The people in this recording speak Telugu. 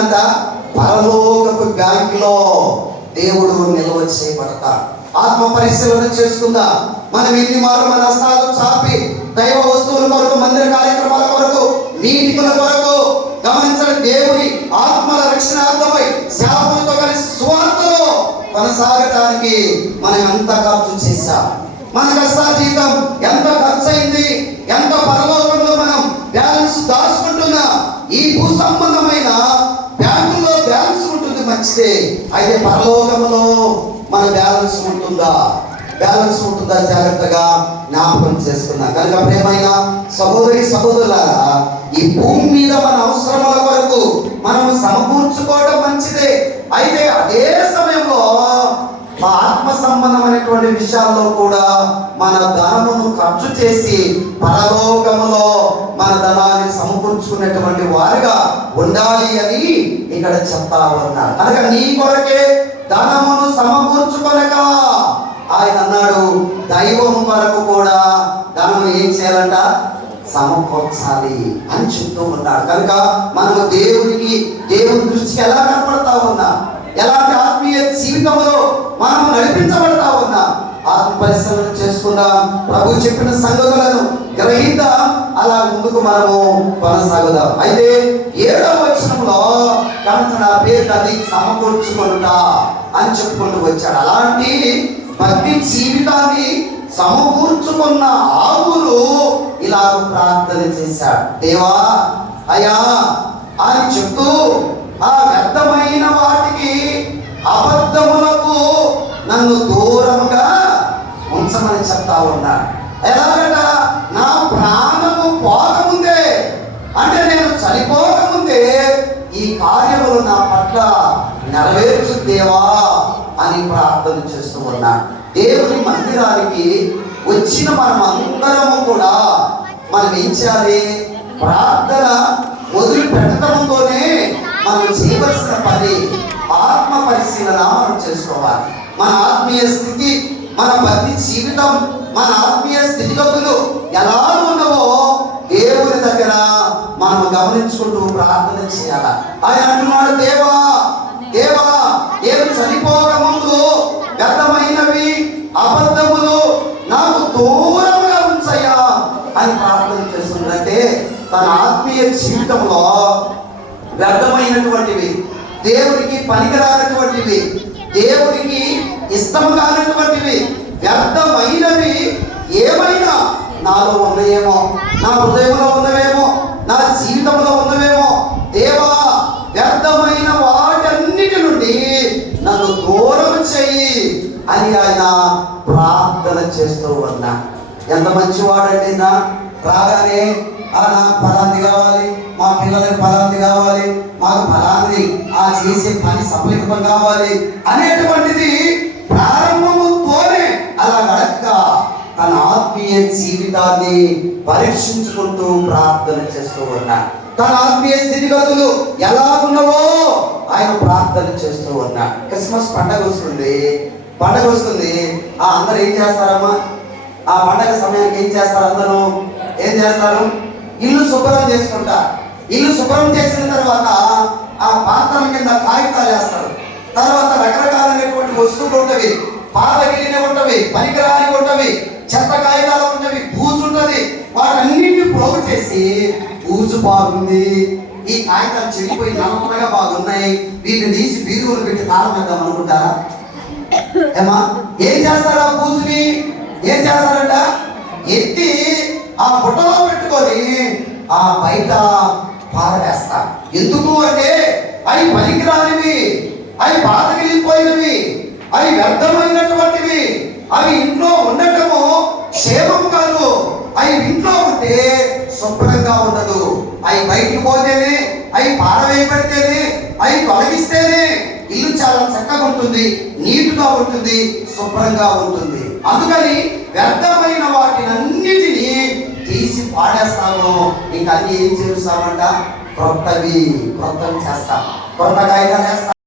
జరుగుతుందంట? పరలోకపు బ్యాంకులో దేవుడు నిల్వ చేయబడతాడు. ఆత్మ పరిశీలన చేసుకుందా. మనం ఇన్ని మార్లు మన హస్తాలు చాపి దైవ వస్తువుల కొరకు, మందిర కార్యక్రమాల కొరకు, మీటింగుల కొరకు గమనించడం, దేవుని ఆత్మల రక్షణార్థమై సేవకులతో కలిసి సువార్తలో కొనసాగటానికి మనం ఎంత ఖర్చు చేశాం, మన కష్టాతీతం ఎంత ఖర్చు అయింది, ఎంత పరలోకంలో మనం బ్యాలెన్స్ దాచుకుంటున్నా. ఈ భూ సంబంధమైన బ్యాంకుల్లో బ్యాలెన్స్ ఉంటుంది, మంచిదే. అయితే పరలోకంలో మన బ్యాలెన్స్ ఉంటుందా? బ్యాలెన్స్ ఉంటుందా? జాగ్రత్తగా జ్ఞాపకం చేసుకున్నా. కనుక ప్రియమైన సహోదరి సహోదరులారా, ఈ భూమి మీద మన అవసరముల కొరకు మనం సమకూర్చుకోవడం మంచిదే. అయితే అదే సమయంలో మా ఆత్మ సంబంధమైనటువంటి విషయాల్లో కూడా మన ధనమును ఖర్చు చేసి పరలోకములో మన ధనాన్ని సమకూర్చుకునేటువంటి వారుగా ఉండాలి అని ఇక్కడ చెప్తా ఉన్నారు. కనుక నీ కొరకే ధనమును సమకూర్చుకొనక, ఆయన అన్నాడు దైవం కొరకు కూడా ధనము ఏం చేయాలంట? సమకూర్చాలి అని చెప్తూ ఉన్నాడు. కనుక మనము దేవుని దృష్టికి ఎలా కనపడతా ఉన్నా, ఎలాంటి ఆత్మీయ జీవితంలో మనం నడిపించబడతా ఉన్నా, ఆత్మ పరిశీలన చేసుకుందాం. ప్రభు చెప్పిన సంగతులను గ్రహిద్దాం, అలా ముందుకు మనము కొనసాగుదాం. అయితే 7వ వచనంలో కనుక నా పేరు అది సమకూర్చుకుంటా అని చెప్పుకుంటూ వచ్చాడు. అలాంటి భక్తి జీవితాన్ని సమకూర్చుకున్న ఆగురు ఇలా ప్రార్థన చేశాడు. దేవా అయ్యా అని చెప్తూ ఆ వ్యర్థమైన వాటికి, అబద్ధములకు నన్ను దూరముగా ఉంచమని చెప్తా ఉన్నాడు. ఎలాగట? నా ప్రాణము పోకముందే, అంటే నేను చనిపోకముందే ఈ కార్యములు నా పట్ల నెరవేర్చు దేవా అని ప్రార్థన చేస్తూ ఉన్నాడు. దేవుని మందిరానికి వచ్చిన మనం అందరము కూడా మనం ఏం చేయాలి? ప్రార్థన మొదలు పెట్టడంతోనే మనం చేయవలసిన పని ఆత్మ పరిశీలన మనం చేసుకోవాలి. మన ఆత్మీయ స్థితి, మన భక్తి జీవితం, మన ఆత్మీయ స్థితిగతులు ఎలా ఉన్నవో దేవుని దగ్గర మనం గమనించుకుంటూ ప్రార్థన చేయాలి. ఆయన అంటున్నాడు, దేవా దేవా నేను చనిపోక ముందు వ్యర్థమైనవి, అబద్ధములు నాకు దూరంగా ఉంచయ్యా అని ప్రార్థన చేస్తుందంటే తన ఆత్మీయ జీవితంలో వ్యర్థమైనటువంటివి, దేవునికి పనికిరానటువంటివి, దేవునికి ఇష్టం కానటువంటివి, వ్యర్థమైనవి ఏమైనా నాలో ఉన్నాయేమో, నా హృదయంలో ఉన్నవేమో, నా జీవితంలో ఉన్నవేమో, దేవా వ్యర్థమైన వాటన్నిటి నుండి నన్ను దూరం చెయ్యి అని ఆయన ప్రార్థన చేస్తూ ఉన్నా. ఎంత మంచివాడండి! నా రాగానే నాకు ఫలాంది కావాలి, మా పిల్లలకు ఫలాంది కావాలి, మాకు ఫలాంది చేసే పని సఫలీకృతం కావాలి అనేటువంటిది ప్రారంభముతోనే అలా అడక్క తన ఆత్మీయ జీవితాన్ని పరీక్షించుకుంటూ ప్రార్థన చేస్తూ ఉన్నా. తన ఆత్మీయ స్థితిగతులు ఎలా ఉన్నవో ఆయన ప్రార్థన చేస్తూ ఉన్నా. క్రిస్మస్ పండగ వస్తుంది. అందరూ ఏం చేస్తారమ్మా? ఆ పండగ సమయానికి ఏం చేస్తారు? అందరూ ఏం చేస్తారు? ఇల్లు శుభ్రం చేసుకుంటారు. ఇల్లు శుభ్రం చేసిన తర్వాత ఆ పాత్రల కింద కాగితాలు వేస్తారు. తర్వాత రకరకాలైనటువంటి వస్తువులు ఉంటవి, పాతగిలిన ఉంటవి, పనికిరాని ఉంటవి, చెత్త కాగితాలు ఉంటవి, బూజు ఉంటది. వాటన్నింటినీ ప్రోగు చేసి బూజు బాగుంది, ఈ కాగితాలు చెడిపోయి నల్లగా బాగున్నాయి, వీటిని తీసి బీరువులు పెట్టి తాళం వేద్దాం అనుకుంటారా? ఏమా ఏం చేస్తారు? ఆ బూజుని ఏం చేస్తారంట? ఎత్తి ఆ బుట్టలో పెట్టుకొని ఆ బయట పారవేస్తారు. ఎందుకు అంటే అవి పనికిరానివి, అవి పాతగిలిపోయినవి, అవి వ్యర్థమైనటువంటివి. అవి ఇంట్లో ఉండటము క్షేమం కాదు. అవి ఇంట్లో ఉంటే శుభ్రంగా ఉండదు. అవి బయటికి పోతేనే, అవి పారవేయబడితేనే, అవి తొలగిస్తేనే ఇల్లు చాలా చక్కగా ఉంటుంది, నీటుగా ఉంటుంది, శుభ్రంగా ఉంటుంది. అందుకని వ్యర్థమైన వాటినన్నిటినీ తీసి పాడేస్తాము. ఇంకా అన్ని ఏం చేస్తామంట? క్రొత్తవి చేస్తాం, కొత్త కాగితాలు వేస్తాం.